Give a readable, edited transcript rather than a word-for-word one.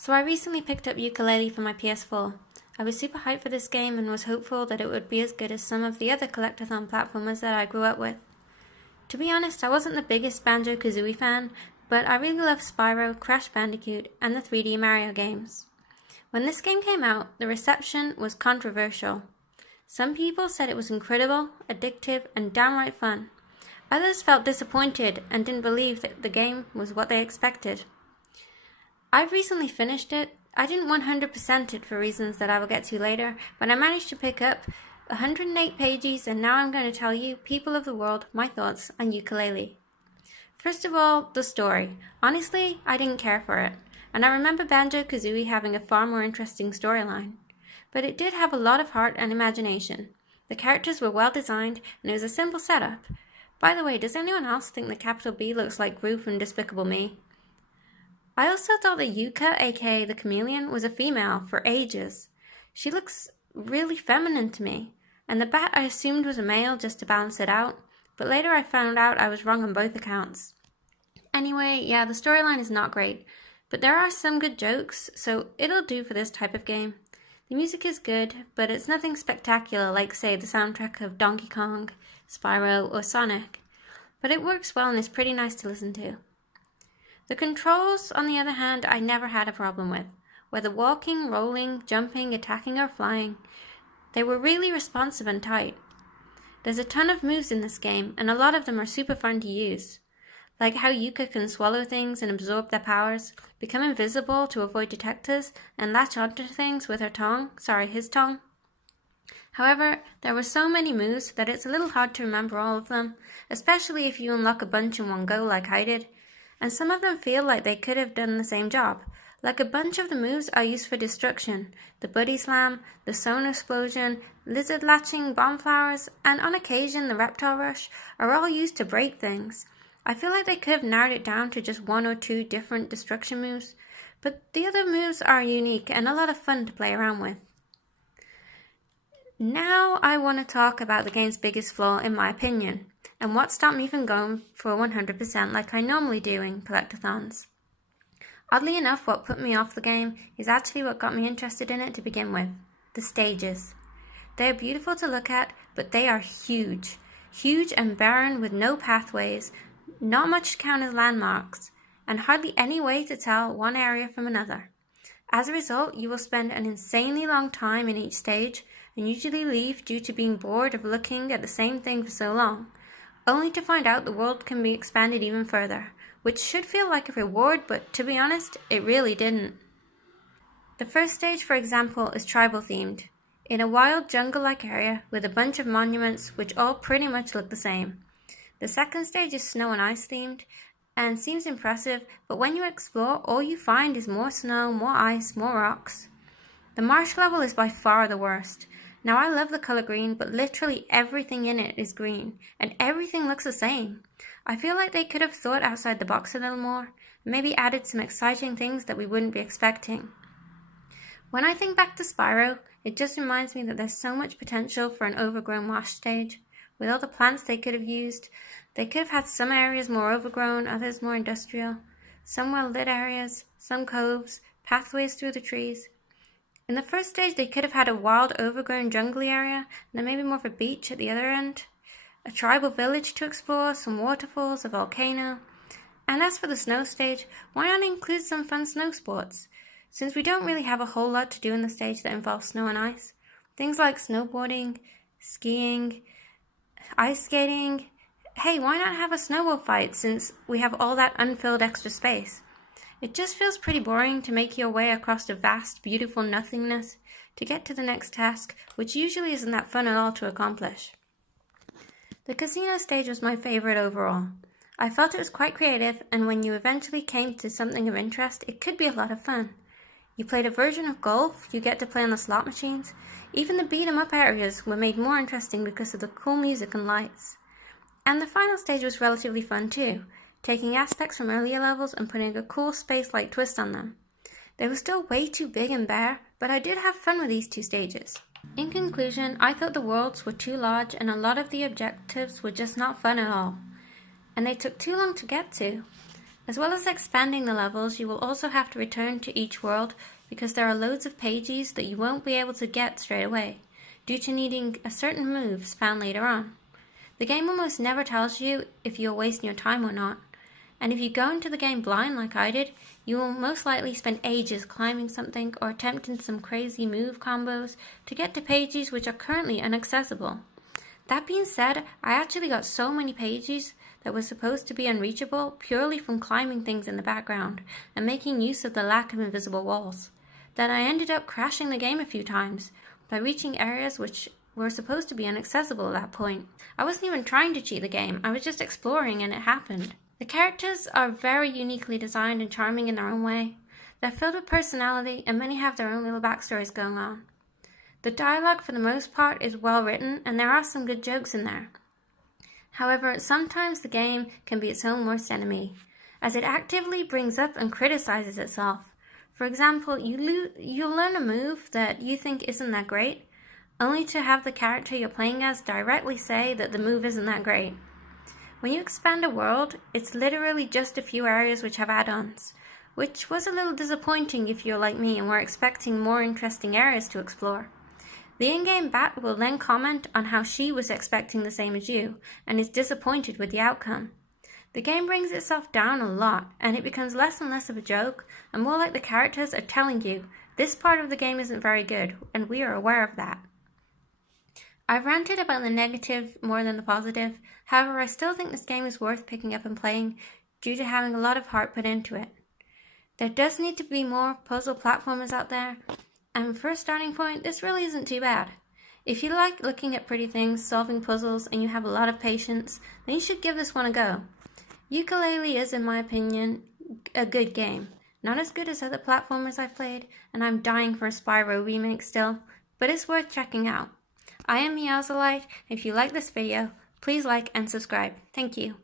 So I recently picked up Yooka-Laylee for my PS4. I was super hyped for this game and was hopeful that it would be as good as some of the other collectathon platformers that I grew up with. To be honest, I wasn't the biggest Banjo-Kazooie fan, but I really loved Spyro, Crash Bandicoot, and the 3D Mario games. When this game came out, the reception was controversial. Some people said it was incredible, addictive, and downright fun. Others felt disappointed and didn't believe that the game was what they expected. I've recently finished it. I didn't 100% it for reasons that I will get to later, but I managed to pick up 108 pages, and now I'm going to tell you, people of the world, my thoughts on Yooka-Laylee. First of all, the story. Honestly, I didn't care for it, and I remember Banjo-Kazooie having a far more interesting storyline. But it did have a lot of heart and imagination. The characters were well designed, and it was a simple setup. By the way, does anyone else think the capital B looks like Gru from Despicable Me? I also thought that Yooka, aka the chameleon, was a female for ages. She looks really feminine to me, and the bat I assumed was a male just to balance it out, but later I found out I was wrong on both accounts. Anyway, yeah, the storyline is not great, but there are some good jokes, so it'll do for this type of game. The music is good, but it's nothing spectacular like, say, the soundtrack of Donkey Kong, Spyro, or Sonic, but it works well and is pretty nice to listen to. The controls, on the other hand, I never had a problem with. Whether walking, rolling, jumping, attacking, or flying, they were really responsive and tight. There's a ton of moves in this game, and a lot of them are super fun to use. Like how Yooka can swallow things and absorb their powers, become invisible to avoid detectors, and latch onto things with his tongue. However, there were so many moves that it's a little hard to remember all of them, especially if you unlock a bunch in one go like I did. And some of them feel like they could have done the same job. Like a bunch of the moves are used for destruction. The Buddy Slam, the Sonar Explosion, Lizard Latching, Bomb Flowers, and on occasion the Reptile Rush are all used to break things. I feel like they could have narrowed it down to just one or two different destruction moves, but the other moves are unique and a lot of fun to play around with. Now I want to talk about the game's biggest flaw in my opinion, and what stopped me from going for 100% like I normally do in collectathons. Oddly enough, what put me off the game is actually what got me interested in it to begin with, the stages. They are beautiful to look at, but they are huge. Huge and barren with no pathways, not much to count as landmarks, and hardly any way to tell one area from another. As a result, you will spend an insanely long time in each stage, and usually leave due to being bored of looking at the same thing for so long, only to find out the world can be expanded even further, which should feel like a reward, but to be honest, it really didn't. The first stage, for example, is tribal themed, in a wild jungle-like area with a bunch of monuments which all pretty much look the same. The second stage is snow and ice themed, and seems impressive, but when you explore, all you find is more snow, more ice, more rocks. The marsh level is by far the worst. Now I love the color green, but literally everything in it is green, and everything looks the same. I feel like they could have thought outside the box a little more, and maybe added some exciting things that we wouldn't be expecting. When I think back to Spyro, it just reminds me that there's so much potential for an overgrown marsh stage. With all the plants they could have used, they could have had some areas more overgrown, others more industrial, some well-lit areas, some coves, pathways through the trees. In the first stage, they could have had a wild, overgrown, jungly area, and then maybe more of a beach at the other end, a tribal village to explore, some waterfalls, a volcano. And as for the snow stage, why not include some fun snow sports? Since we don't really have a whole lot to do in the stage that involves snow and ice, things like snowboarding, skiing, ice skating. Hey, why not have a snowball fight since we have all that unfilled extra space? It just feels pretty boring to make your way across a vast, beautiful nothingness to get to the next task, which usually isn't that fun at all to accomplish. The casino stage was my favorite overall. I felt it was quite creative, and when you eventually came to something of interest, it could be a lot of fun. You played a version of golf, you get to play on the slot machines. Even the beat-em-up areas were made more interesting because of the cool music and lights. And the final stage was relatively fun too, taking aspects from earlier levels and putting a cool space-like twist on them. They were still way too big and bare, but I did have fun with these two stages. In conclusion, I thought the worlds were too large and a lot of the objectives were just not fun at all, and they took too long to get to. As well as expanding the levels, you will also have to return to each world because there are loads of pages that you won't be able to get straight away, due to needing a certain moves found later on. The game almost never tells you if you're wasting your time or not, and if you go into the game blind like I did, you will most likely spend ages climbing something or attempting some crazy move combos to get to pages which are currently inaccessible. That being said, I actually got so many pages that were supposed to be unreachable purely from climbing things in the background and making use of the lack of invisible walls, that I ended up crashing the game a few times by reaching areas which were supposed to be inaccessible at that point. I wasn't even trying to cheat the game, I was just exploring and it happened. The characters are very uniquely designed and charming in their own way. They're filled with personality and many have their own little backstories going on. The dialogue for the most part is well written and there are some good jokes in there. However, sometimes the game can be its own worst enemy, as it actively brings up and criticizes itself. For example, you'll learn a move that you think isn't that great, only to have the character you're playing as directly say that the move isn't that great. When you expand a world, it's literally just a few areas which have add-ons, which was a little disappointing if you're like me and were expecting more interesting areas to explore. The in-game bat will then comment on how she was expecting the same as you, and is disappointed with the outcome. The game brings itself down a lot, and it becomes less and less of a joke, and more like the characters are telling you, this part of the game isn't very good, and we are aware of that. I've ranted about the negative more than the positive, however I still think this game is worth picking up and playing due to having a lot of heart put into it. There does need to be more puzzle platformers out there, and for a starting point, this really isn't too bad. If you like looking at pretty things, solving puzzles, and you have a lot of patience, then you should give this one a go. Yooka-Laylee is, in my opinion, a good game. Not as good as other platformers I've played, and I'm dying for a Spyro remake still, but it's worth checking out. I am Meowsalite. If you like this video, please like and subscribe. Thank you.